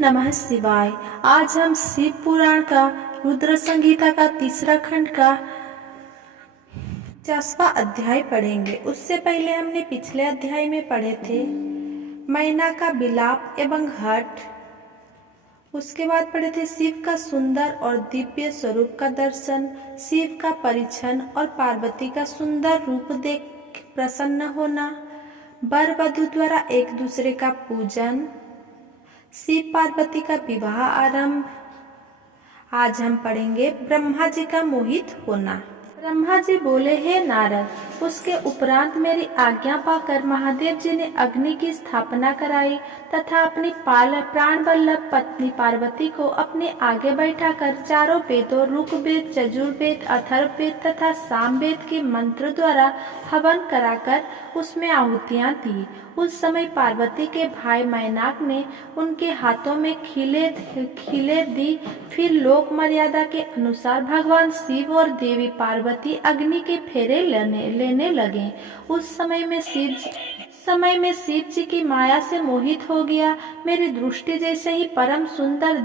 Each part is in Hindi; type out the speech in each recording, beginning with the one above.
नमः शिवाय। आज हम शिव पुराण का रुद्र संहिता का तीसरा खंड का 50वां अध्याय पढ़ेंगे। उससे पहले हमने पिछले अध्याय में पढ़े थे मैना का विलाप एवं हठ। उसके बाद पढ़े थे शिव का सुंदर और दिव्य स्वरूप का दर्शन, शिव का परिछन और पार्वती का सुंदर रूप देख प्रसन्न होना, वर वधू द्वारा एक दूसरे का पूजन, शिव पार्वती का विवाह आरंभ। आज हम पढ़ेंगे ब्रह्मा जी का मोहित होना। ब्रह्मा जी बोले, हे नारद, उसके उपरांत मेरी आज्ञा पाकर महादेव जी ने अग्नि की स्थापना कराई तथा अपनी प्राण वल्लभ पत्नी पार्वती को अपने आगे बैठाकर चारों वेदों ऋग्वेद, यजुर्वेद, अथर्ववेद तथा सामवेद के मंत्र द्वारा हवन कराकर उसमें आहुतियां दी। उस समय पार्वती के भाई मैनाक ने उनके हाथों में खीले दी। फिर लोक मर्यादा के अनुसार भगवान शिव और देवी पार्वती अग्नि के फेरे लेने लगे। उस समय में शिव जी की माया से मोहित हो गया। मेरी दृष्टि जैसे ही परम सुंदर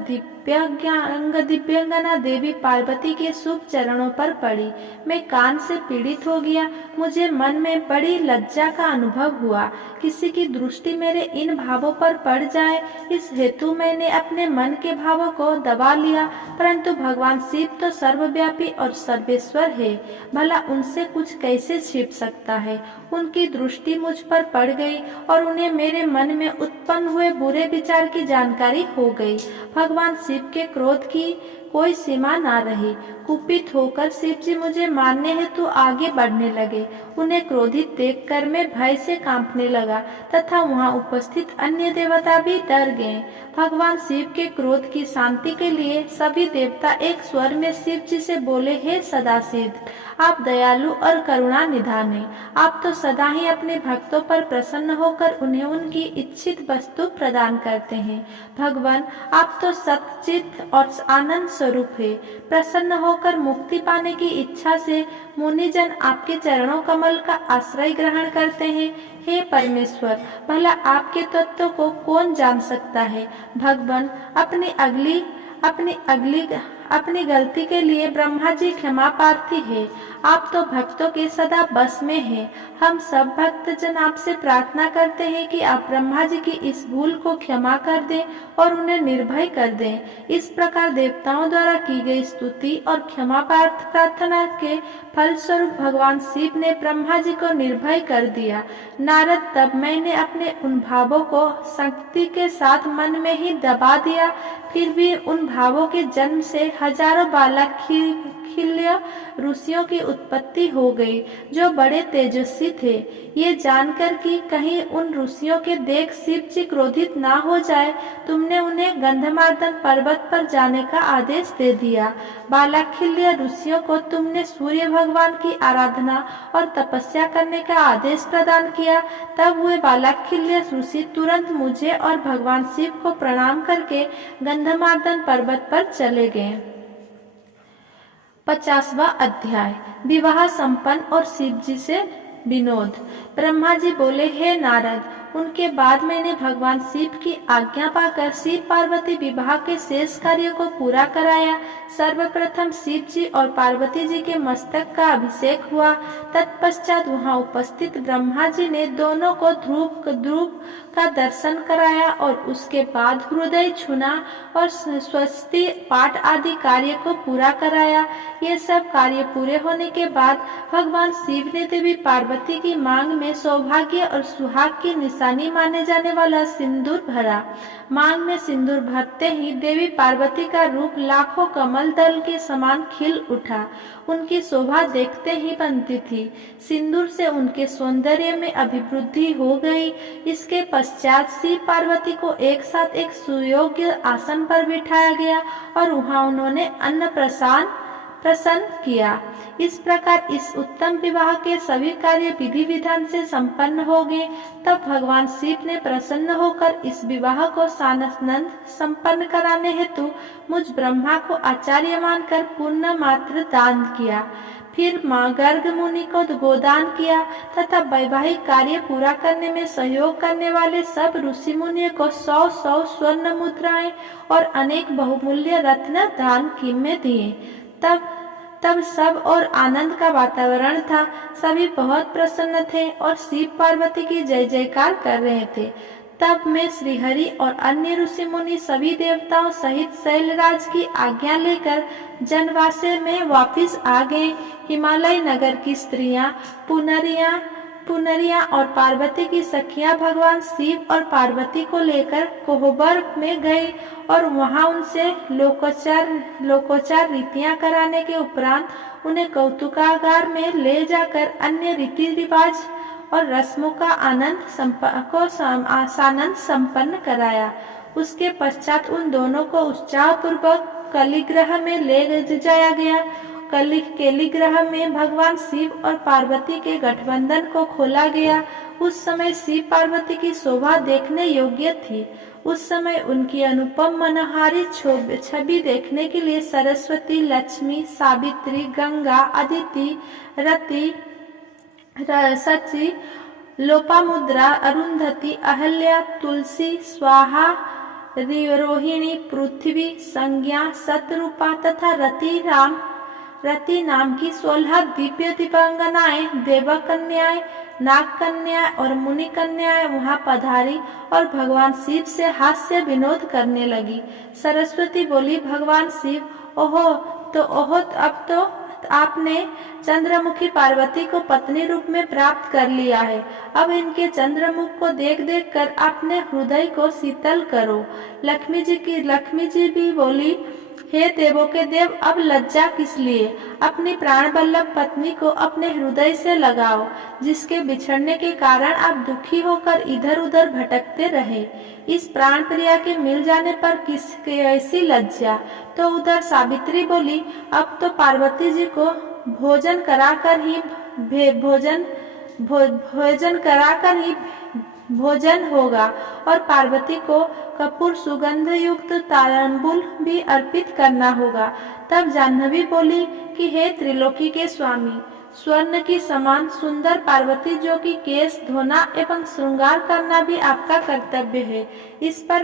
दिव्यांगना देवी पार्वती के शुभ चरणों पर पड़ी, मैं कान से पीड़ित हो गया। मुझे मन में बड़ी लज्जा का अनुभव हुआ। किसी की दृष्टि मेरे इन भावों पर पड़ जाए, इस हेतु मैंने अपने मन के भावों को दबा लिया। परंतु भगवान शिव तो सर्वव्यापी और सर्वेश्वर है, भला उनसे कुछ कैसे छिप सकता है। उनकी दृष्टि मुझ पर पड़ गई और उन्हें मेरे मन में उत्पन्न हुए बुरे विचार की जानकारी हो गई। भगवान शिव के क्रोध की कोई सीमा ना रही। कुपित होकर शिव जी मुझे मारने हेतु आगे बढ़ने लगे। उन्हें क्रोधित देखकर मैं भय से कांपने लगा तथा वहां उपस्थित अन्य देवता भी डर गए। भगवान शिव के क्रोध की शांति के लिए सभी देवता एक स्वर में शिव जी से बोले, हे सदाशिव, आप दयालु और करुणा निधान हैं। आप तो सदा ही अपने भक्तों पर प्रसन्न होकर उन्हें उनकी इच्छित वस्तु प्रदान करते हैं। भगवान, आप तो सच्चित और आनंद स्वरूप है। प्रसन्न होकर मुक्ति पाने की इच्छा से मुनिजन आपके चरणों कमल का आश्रय ग्रहण करते हैं। हे परमेश्वर, भला आपके तत्व को कौन जान सकता है। भगवान, अपनी गलती के लिए ब्रह्मा जी क्षमा प्रार्थी है। आप तो भक्तों के सदा बस में हैं। हम सब भक्त जन आपसे प्रार्थना करते हैं कि आप ब्रह्मा जी की इस भूल को क्षमा कर दें और उन्हें निर्भय कर दें। इस प्रकार देवताओं द्वारा की गई स्तुति और क्षमा प्रार्थना के फलस्वरूप भगवान शिव ने ब्रह्मा जी को निर्भय कर दिया। नारद, तब मैंने अपने उन भावों को शक्ति के साथ मन में ही दबा दिया। फिर भी उन भावों के जन्म से हजारों बालखिल्य ऋषियों की उत्पत्ति हो गई, जो बड़े तेजस्वी थे। ये जानकर कि कहीं उन ऋषियों के देख शिव जी क्रोधित ना हो जाए, तुमने उन्हें गंधमार्दन पर्वत पर जाने का आदेश दे दिया। बालखिल्य ऋषियों को तुमने सूर्य भगवान की आराधना और तपस्या करने का आदेश प्रदान किया। तब वे बालखिल्य ऋषि तुरंत मुझे और भगवान शिव को प्रणाम करके गंधमार्दन पर्वत पर चले गए। 50वां अध्याय, विवाह संपन्न और शिव जी से विनोद। ब्रह्मा जी बोले, हे नारद, उनके बाद मैंने भगवान शिव की आज्ञा पाकर शिव पार्वती विवाह के शेष कार्यों को पूरा कराया। सर्वप्रथम शिव जी और पार्वती जी के मस्तक का अभिषेक हुआ। तत्पश्चात वहां उपस्थित ब्रह्मा जी ने दोनों को ध्रुव का दर्शन कराया और उसके बाद हृदय छूना और स्वस्ति पाठ आदि कार्य को पूरा कराया। ये सब कार्य पूरे होने के बाद भगवान शिव ने देवी पार्वती की मांग में सौभाग्य और सुहाग की निशानी माने जाने वाला सिंदूर भरा। मांग में सिंदूर भरते ही देवी पार्वती का रूप लाखों कमल दल के समान खिल उठा। उनकी शोभा देखते ही बनती थी। सिंदूर से उनके सौंदर्य में अभिवृद्धि हो गई। इसके पश्चात शिव पार्वती को एक साथ एक सुयोग्य आसन पर बिठाया गया और वहां उन्होंने अन्न प्रसन्न किया। इस प्रकार इस उत्तम विवाह के सभी कार्य विधि विधान से संपन्न हो गए। तब भगवान शिव ने प्रसन्न होकर इस विवाह को सानंद संपन्न कराने हेतु मुझ ब्रह्मा को आचार्य मानकर पूर्ण मात्र दान किया। फिर माँ गर्ग मुनि को गोदान किया तथा वैवाहिक कार्य पूरा करने में सहयोग करने वाले सब ऋषि मुनियों को 100 स्वर्ण मुद्राएं और अनेक बहुमूल्य रत्न दान में दिए। तब तब सब और आनंद का वातावरण था। सभी बहुत प्रसन्न थे और शिव पार्वती की जय जयकार कर रहे थे। तब में श्रीहरि और अन्य ऋषि मुनि सभी देवताओं सहित शैलराज की आज्ञा लेकर जनवासे में वापिस आ गए। हिमालय नगर की स्त्रियां पुनरिया और पार्वती की सखियां भगवान शिव और पार्वती को लेकर कोहबर में गई और वहां उनसे लोकोचार रीतियां कराने के उपरांत उन्हें कौतुकागार में ले जाकर अन्य रीति रिवाज और रस्मों का आनंद संपन्न कराया। उसके पश्चात उन दोनों को उत्साह पूर्वक कलिग्रह में ले जाया गया। कलिग्रह में भगवान शिव और पार्वती के गठबंधन को खोला गया। उस समय शिव पार्वती की शोभा देखने योग्य थी। उस समय उनकी अनुपम मनोहारी छवि देखने के लिए सरस्वती, लक्ष्मी, सावित्री, गंगा, अदिति, रति, सची, लोपामुद्रा, अरुंधति, अहल्या, तुलसी, स्वाहा, रोहिणी, पृथ्वी, संज्ञा, शतरूपा तथा रति नाम की 16 दिव्य दिव्यांगनाएं, देवकन्याएं, नागकन्याएं और मुनि कन्याएं वहां पधारी और भगवान शिव से हास्य विनोद करने लगी। सरस्वती बोली, भगवान शिव, ओहो अब तो आपने चंद्रमुखी पार्वती को पत्नी रूप में प्राप्त कर लिया है। अब इनके चंद्रमुख को देख देख कर अपने हृदय को शीतल करो। लक्ष्मी जी भी बोली, हे देवों के देव, अब लज्जा किस लिए? अपनी प्राण वल्लभ पत्नी को अपने हृदय से लगाओ, जिसके बिछड़ने के कारण आप दुखी होकर इधर उधर भटकते रहे। इस प्राण प्रिया के मिल जाने पर किसके ऐसी लज्जा? तो उधर सावित्री बोली, अब तो पार्वती जी को भोजन कराकर ही भोजन होगा और पार्वती को कपूर सुगंध युक्त तांबूल भी अर्पित करना होगा। तब जाह्नवी बोली कि हे त्रिलोकी के स्वामी, स्वर्ण की समान सुंदर पार्वती जो की केश धोना एवं श्रृंगार करना भी आपका कर्तव्य है। इस पर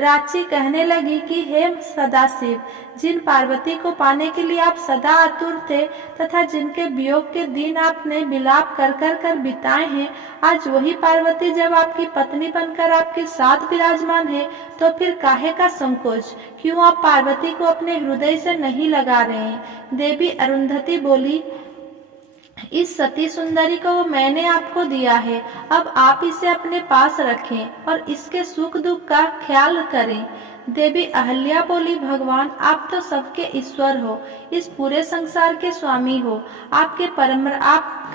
राची कहने लगी कि हे सदाशिव, जिन पार्वती को पाने के लिए आप सदा आतुर थे तथा जिनके वियोग के दिन आपने विलाप कर बिताए हैं, आज वही पार्वती जब आपकी पत्नी बनकर आपके साथ विराजमान है, तो फिर काहे का संकोच? क्यों आप पार्वती को अपने हृदय से नहीं लगा रहे हैं? देवी अरुंधति बोली, इस सती सुंदरी को मैंने आपको दिया है, अब आप इसे अपने पास रखें और इसके सुख दुख का ख्याल करें। देवी अहल्या बोली, भगवान, आप तो सबके ईश्वर हो, इस पूरे संसार के स्वामी हो। आपके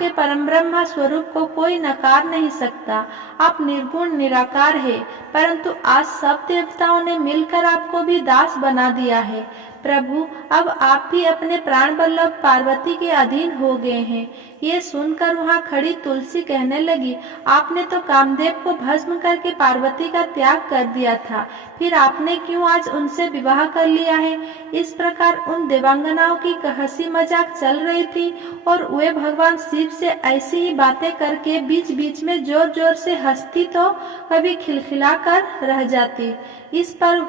परम ब्रह्म स्वरूप को कोई नकार नहीं सकता। आप निर्गुण निराकार है, परंतु आज सब देवताओं ने मिलकर आपको भी दास बना दिया है। प्रभु, अब आप भी अपने प्राण वल्लभ पार्वती के अधीन हो गए हैं। ये सुनकर वहां खड़ी तुलसी कहने लगी, आपने तो कामदेव को भस्म करके पार्वती का त्याग कर दिया था, फिर आपने क्यों आज उनसे विवाह कर लिया है? इस प्रकार उन देवांगनाओं की हंसी मजाक चल रही थी और वे भगवान शिव से ऐसी ही बातें करके बीच बीच में जोर जोर से हंसती तो कभी खिलखिला कर रह जाती। इस पर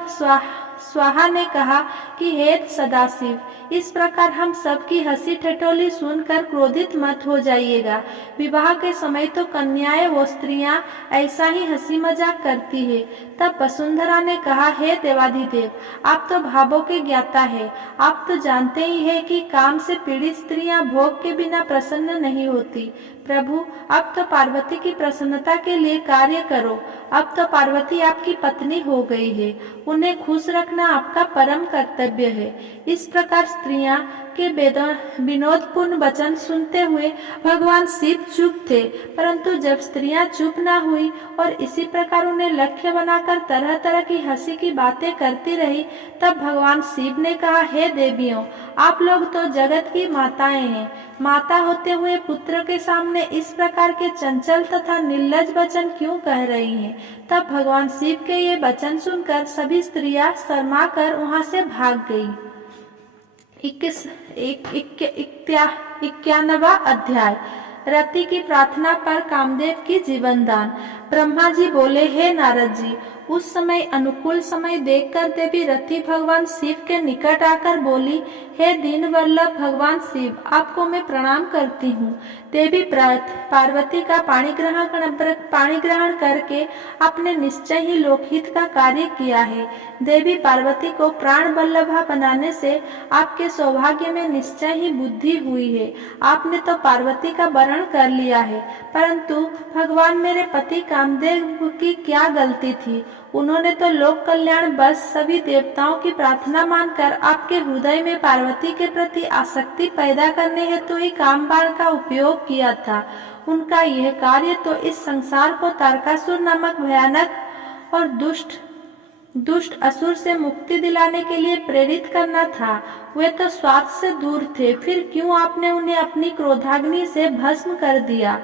स्वाहा ने कहा कि हे सदाशिव, इस प्रकार हम सबकी हंसी ठिठोली सुनकर क्रोधित मत हो जाइएगा। विवाह के समय तो कन्याएं व स्त्रियां ऐसा ही हंसी मजाक करती है। तब वसुंधरा ने कहा, हे देवाधिदेव, आप तो भावों के ज्ञाता है। आप तो जानते ही है कि काम से पीड़ित स्त्रियां भोग के बिना प्रसन्न नहीं होती। प्रभु, अब तो पार्वती की प्रसन्नता के लिए कार्य करो। अब तो पार्वती आपकी पत्नी हो गई है, उन्हें खुश रखना आपका परम कर्तव्य है। इस प्रकार स्त्रियां के विनोदपूर्ण वचन सुनते हुए भगवान शिव चुप थे, परंतु जब स्त्रियां चुप न हुई और इसी प्रकार उन्हें लक्ष्य बनाकर तरह तरह की हंसी की बातें करती रही, तब भगवान शिव ने कहा, हे देवियों, आप लोग तो जगत की माताएं हैं। माता होते हुए पुत्र के सामने इस प्रकार के चंचल तथा निर्लज वचन क्यों कह रही हैं? तब भगवान शिव के ये वचन सुनकर सभी स्त्रियां शर्मा कर वहां से भाग गई। 91वां अध्याय। रति की प्रार्थना पर कामदेव की जीवन दान। ब्रह्मा जी बोले, हे नारद जी, उस समय अनुकूल समय देखकर देवी रति भगवान शिव के निकट आकर बोली, हे दीन वल्लभ भगवान शिव, आपको मैं प्रणाम करती हूँ। देवी पार्वती का पाणी ग्रहण करके आपने निश्चय ही लोकहित का कार्य किया है। देवी पार्वती को प्राण वल्लभा बनाने से आपके सौभाग्य में निश्चय ही बुद्धि हुई है। आपने तो पार्वती का वरण कर लिया है, परंतु भगवान मेरे पति कामदेव की क्या गलती थी? उन्होंने तो लोक कल्याण बस सभी देवताओं की प्रार्थना मानकर आपके हृदय में पार्वती के प्रति आसक्ति पैदा करने हेतु ही कामबाण का उपयोग किया था। उनका यह कार्य तो इस संसार को तारकासुर नामक भयानक और दुष्ट असुर से मुक्ति दिलाने के लिए प्रेरित करना था। वे तो स्वार्थ से दूर थे, फिर क्यों आपने उन्हें अपनी क्रोधाग्नि से भस्म कर दिया?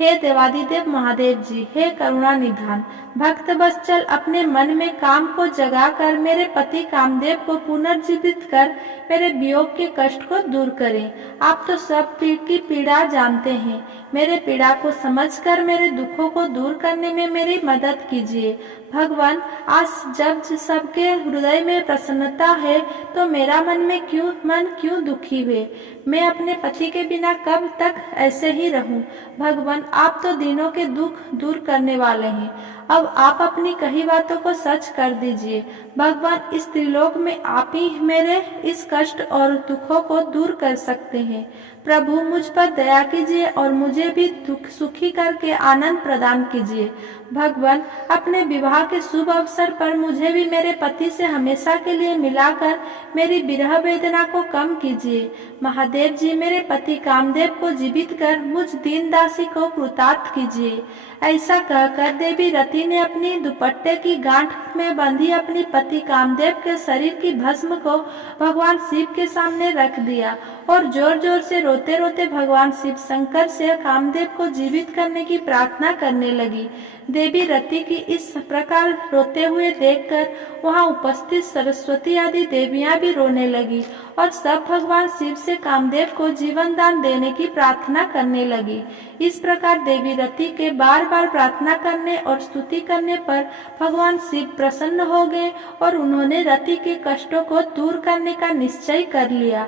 हे देवादिदेव महादेव जी, हे करुणा निधान, भक्त वत्सल अपने मन में काम को जगाकर मेरे पति कामदेव को पुनर्जीवित कर मेरे वियोग के कष्ट को दूर करें। आप तो सब की पीड़ा जानते हैं। मेरे पीड़ा को समझकर मेरे दुखों को दूर करने में मेरी मदद कीजिए। भगवान, आज जब सबके हृदय में प्रसन्नता है तो मेरा मन क्यों दुखी हुए? मैं अपने पति के बिना कब तक ऐसे ही रहूं? भगवान, आप तो दिनों के दुख दूर करने वाले हैं। अब आप अपनी कही बातों को सच कर दीजिए। भगवान, इस त्रिलोक में आप ही मेरे इस कष्ट और दुखों को दूर कर सकते हैं। प्रभु, मुझ पर दया कीजिए और मुझे भी सुखी करके आनंद प्रदान कीजिए। भगवान, अपने विवाह के शुभ अवसर पर मुझे भी मेरे पति से हमेशा के लिए मिलाकर मेरी विरह वेदना को कम कीजिए। महादेव जी, मेरे पति कामदेव को जीवित कर मुझ दीन दासी को कृतार्थ कीजिए। ऐसा कहकर देवी रति ने अपनी दुपट्टे की गांठ में बंधी अपनी पति कामदेव के शरीर की भस्म को भगवान शिव के सामने रख दिया और जोर जोर से रोते रोते भगवान शिव शंकर से कामदेव को जीवित करने की प्रार्थना करने लगी। देवी रति की इस प्रकार रोते हुए देखकर वहां उपस्थित सरस्वती आदि देवियां भी रोने लगी और सब भगवान शिव से कामदेव को जीवन दान देने की प्रार्थना करने लगी। इस प्रकार देवी रति के बार बार प्रार्थना करने और स्तुति करने पर भगवान शिव प्रसन्न हो गए और उन्होंने रति के कष्टों को दूर करने का निश्चय कर लिया।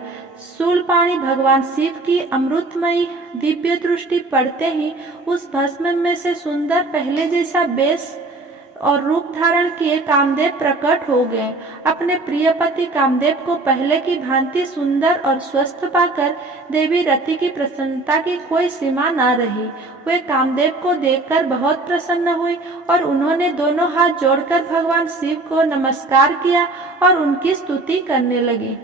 शूलपाणी भगवान शिव की अमृतमयी दिव्य दृष्टि पड़ते ही उस भस्म में से सुंदर पहले जैसा बेश और रूप धारण किए कामदेव प्रकट हो गए। अपने प्रिय पति कामदेव को पहले की भांति सुंदर और स्वस्थ पाकर देवी रति की प्रसन्नता की कोई सीमा न रही। वे कामदेव को देखकर बहुत प्रसन्न हुई और उन्होंने दोनों हाथ जोड़कर भगवान शिव को नमस्कार किया और उनकी स्तुति करने लगी।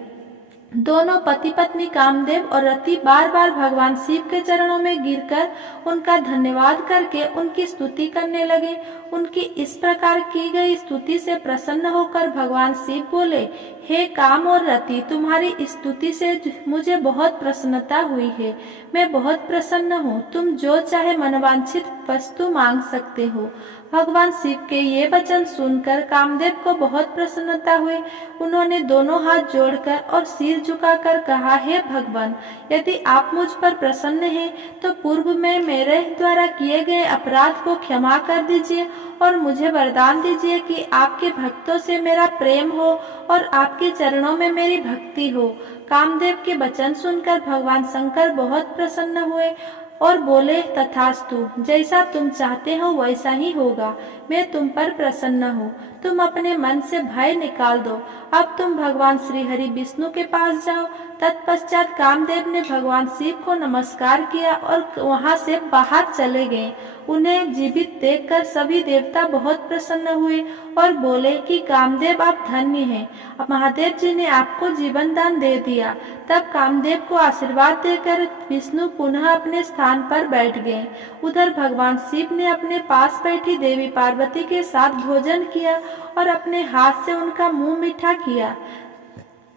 दोनों पति पत्नी कामदेव और रति बार बार भगवान शिव के चरणों में गिरकर उनका धन्यवाद करके उनकी स्तुति करने लगे। उनकी इस प्रकार की गई स्तुति से प्रसन्न होकर भगवान शिव बोले, हे काम और रति, तुम्हारी स्तुति से मुझे बहुत प्रसन्नता हुई है। मैं बहुत प्रसन्न हूँ। तुम जो चाहे मनवांछित वस्तु मांग सकते हो। भगवान शिव के ये वचन सुनकर कामदेव को बहुत प्रसन्नता हुई। उन्होंने दोनों हाथ जोड़कर और सिर झुकाकर कहा, हे भगवान, यदि आप मुझ पर प्रसन्न हैं तो पूर्व में मेरे द्वारा किए गए अपराध को क्षमा कर दीजिए और मुझे वरदान दीजिए कि आपके भक्तों से मेरा प्रेम हो और आपके चरणों में मेरी भक्ति हो। कामदेव के वचन सुनकर भगवान शंकर बहुत प्रसन्न हुए और बोले, तथास्तु, जैसा तुम चाहते हो वैसा ही होगा। मैं तुम पर प्रसन्न हूँ। तुम अपने मन से भय निकाल दो। अब तुम भगवान श्री हरि विष्णु के पास जाओ। तत्पश्चात कामदेव ने भगवान शिव को नमस्कार किया और वहां से बाहर चले गए। उन्हें जीवित देखकर सभी देवता बहुत प्रसन्न हुए और बोले कि कामदेव, आप धन्य हैं। महादेव जी ने आपको जीवन दान दे दिया। तब कामदेव को आशीर्वाद देकर विष्णु पुनः अपने स्थान पर बैठ गए। उधर भगवान शिव ने अपने पास बैठी देवी पार्वती के साथ भोजन किया और अपने हाथ से उनका मुंह मीठा किया।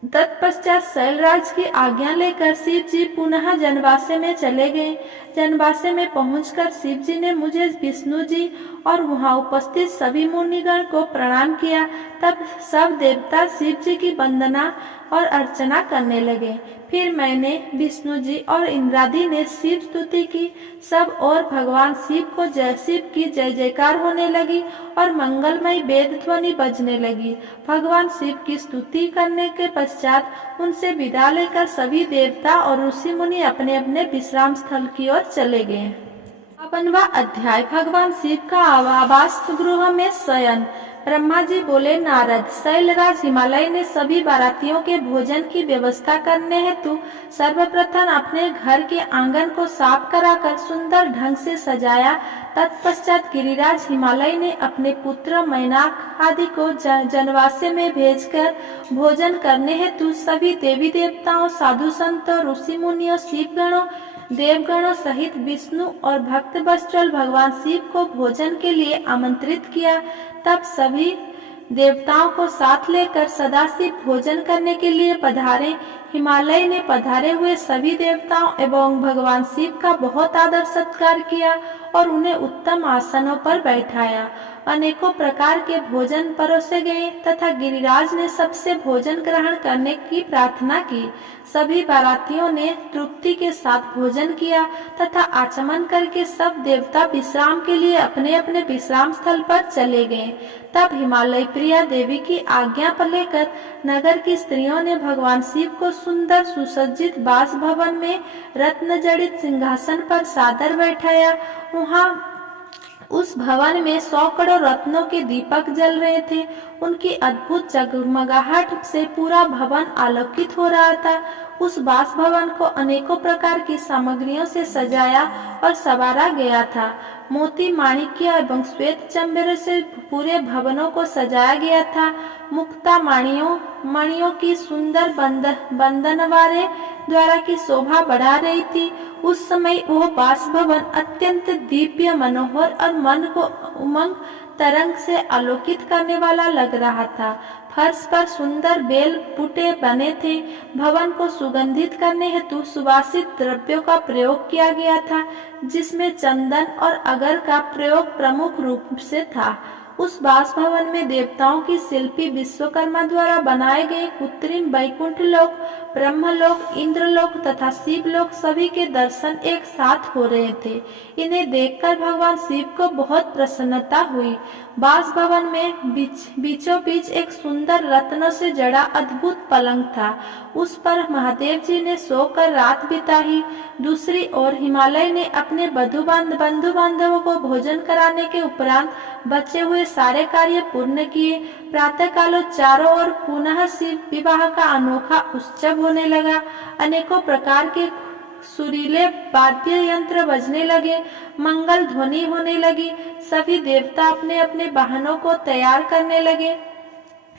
तत्पश्चात शैलराज की आज्ञा लेकर शिव जी पुनः जनवासे में चले गए। जनवासे में पहुंचकर शिव जी ने मुझे विष्णु जी और वहां उपस्थित सभी मुनिगण को प्रणाम किया। तब सब देवता शिव जी की वंदना और अर्चना करने लगे। फिर मैंने विष्णु जी और इंद्रादि ने शिव स्तुति की। सब और भगवान शिव की जय जयकार होने लगी और मंगलमयी वेद ध्वनि बजने लगी। भगवान शिव की स्तुति करने के पश्चात उनसे विदा लेकर सभी देवता और ऋषि मुनि अपने अपने विश्राम स्थल की ओर चले गए। 52वां अध्याय। भगवान शिव का आवास गृह में शयन। ब्रह्मा जी बोले, नारद, शैलराज हिमालय ने सभी बारातियों के भोजन की व्यवस्था करने हेतु सर्वप्रथम अपने घर के आंगन को साफ कराकर सुंदर ढंग से सजाया। तत्पश्चात गिरिराज हिमालय ने अपने पुत्र मैनाक आदि को जनवासे में भेजकर भोजन करने हेतु सभी देवी देवताओं, साधु संतों, ऋषि मुनियों, शिवगणों, देवगणों सहित विष्णु और भक्त वत्सल भगवान शिव को भोजन के लिए आमंत्रित किया। तब सभी देवताओं को साथ लेकर सदाशिव भोजन करने के लिए पधारे। हिमालय ने पधारे हुए सभी देवताओं एवं भगवान शिव का बहुत आदर सत्कार किया और उन्हें उत्तम आसनों पर बैठाया। अनेकों प्रकार के भोजन परोसे गए तथा गिरिराज ने सबसे भोजन ग्रहण करने की प्रार्थना की। सभी बारातियों ने तृप्ति के साथ भोजन किया तथा आचमन करके सब देवता विश्राम के लिए अपने अपने विश्राम स्थल पर चले गए। तब हिमालय प्रिया देवी की आज्ञा पर लेकर नगर की स्त्रियों ने भगवान शिव को सुंदर सुसज्जित बास भवन में रत्न जड़ित सिंहासन पर सादर बैठाया। वहाँ उस भवन में 100 करोड़ रत्नों के दीपक जल रहे थे। उनकी अद्भुत जगमगाहट से पूरा भवन आलोकित हो रहा था। उस बास भवन को अनेकों प्रकार की सामग्रियों से सजाया और संवारा गया था। मोती, माणिक्य एवं श्वेत चंबेर से पूरे भवनों को सजाया गया था। मुक्ता मणियों की सुंदर बंधनवारे द्वारा की शोभा बढ़ा रही थी। उस समय वह बास भवन अत्यंत दिव्य, मनोहर और मन को उमंग तरंग से आलोकित करने वाला लग रहा था। फर्श पर सुंदर बेल बूटे बने थे। भवन को सुगंधित करने हेतु सुवासित द्रव्यों का प्रयोग किया गया था, जिसमें चंदन और अगर का प्रयोग प्रमुख रूप से था। उस बास भवन में देवताओं की शिल्पी विश्वकर्मा द्वारा बनाए गए कृत्रिम वैकुंठ लोक, ब्रह्मलोक, इंद्रलोक तथा शिवलोक सभी के दर्शन एक साथ हो रहे थे। इन्हें देखकर भगवान शिव को बहुत प्रसन्नता हुई। बास भवन में बीचों बीच एक सुंदर रत्नों से जड़ा अद्भुत पलंग था। उस पर महादेव जी ने सोकर रात बिताई। दूसरी ओर हिमालय ने अपने बंधु बांधवों को भोजन कराने के उपरांत बचे हुए सारे कार्य पूर्ण किए। प्रातः काल चारों ओर पुनः शिव विवाह का अनोखा उत्सव होने लगा। अनेकों प्रकार के सुरीले वाद्य यंत्र बजने लगे, मंगल ध्वनि होने लगी। सभी देवता अपने अपने वाहनों को तैयार करने लगे।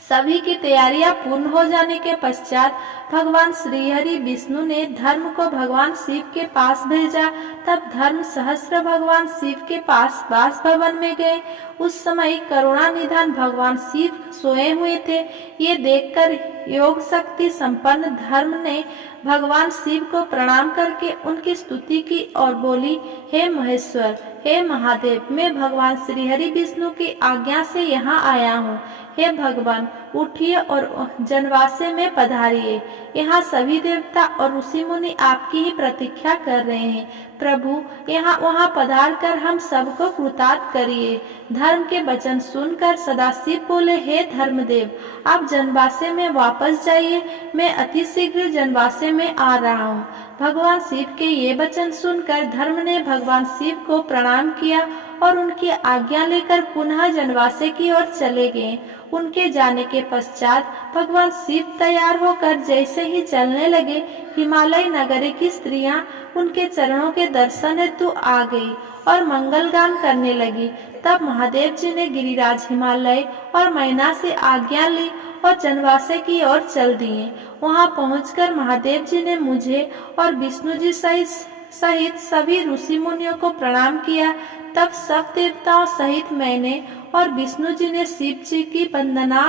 सभी की तैयारियां पूर्ण हो जाने के पश्चात भगवान श्रीहरि विष्णु ने धर्म को भगवान शिव के पास भेजा। तब धर्म सहस्त्र भगवान शिव के पास वास भवन में गए। उस समय करुणा निधान भगवान शिव सोए हुए थे। ये देखकर योग शक्ति संपन्न धर्म ने भगवान शिव को प्रणाम करके उनकी स्तुति की और बोली, हे महेश्वर, हे महादेव, मैं भगवान श्रीहरि विष्णु की आज्ञा से यहाँ आया हूँ। हे भगवान, उठिए और जनवासे में पधारिए। यहाँ सभी देवता और ऋषि मुनि आपकी ही प्रतीक्षा कर रहे हैं। प्रभु, यहाँ वहाँ पधार कर हम सबको कृतार्थ करिए। धर्म के वचन सुनकर सदाशिव बोले, हे धर्मदेव, आप जनवासे में वापस जाइए। मैं अति शीघ्र जनवासे में आ रहा हूँ। भगवान शिव के ये वचन सुनकर धर्म ने भगवान शिव को प्रणाम किया और उनकी आज्ञा लेकर पुनः जनवासे की ओर चले गए। उनके जाने के पश्चात भगवान शिव तैयार होकर जैसे ही चलने लगे, हिमालय नगरी की स्त्रियां उनके चरणों के दर्शन हेतु आ गई और मंगल गान करने लगी। तब महादेव जी ने गिरिराज हिमालय और मैना से आज्ञा ली और जनवासे की ओर चल दिए। वहां पहुंचकर महादेव जी ने मुझे और विष्णु जी सहित सभी ऋषि मुनियों को प्रणाम किया। तब सब देवताओं सहित मैंने और विष्णु जी ने शिव जी की वंदना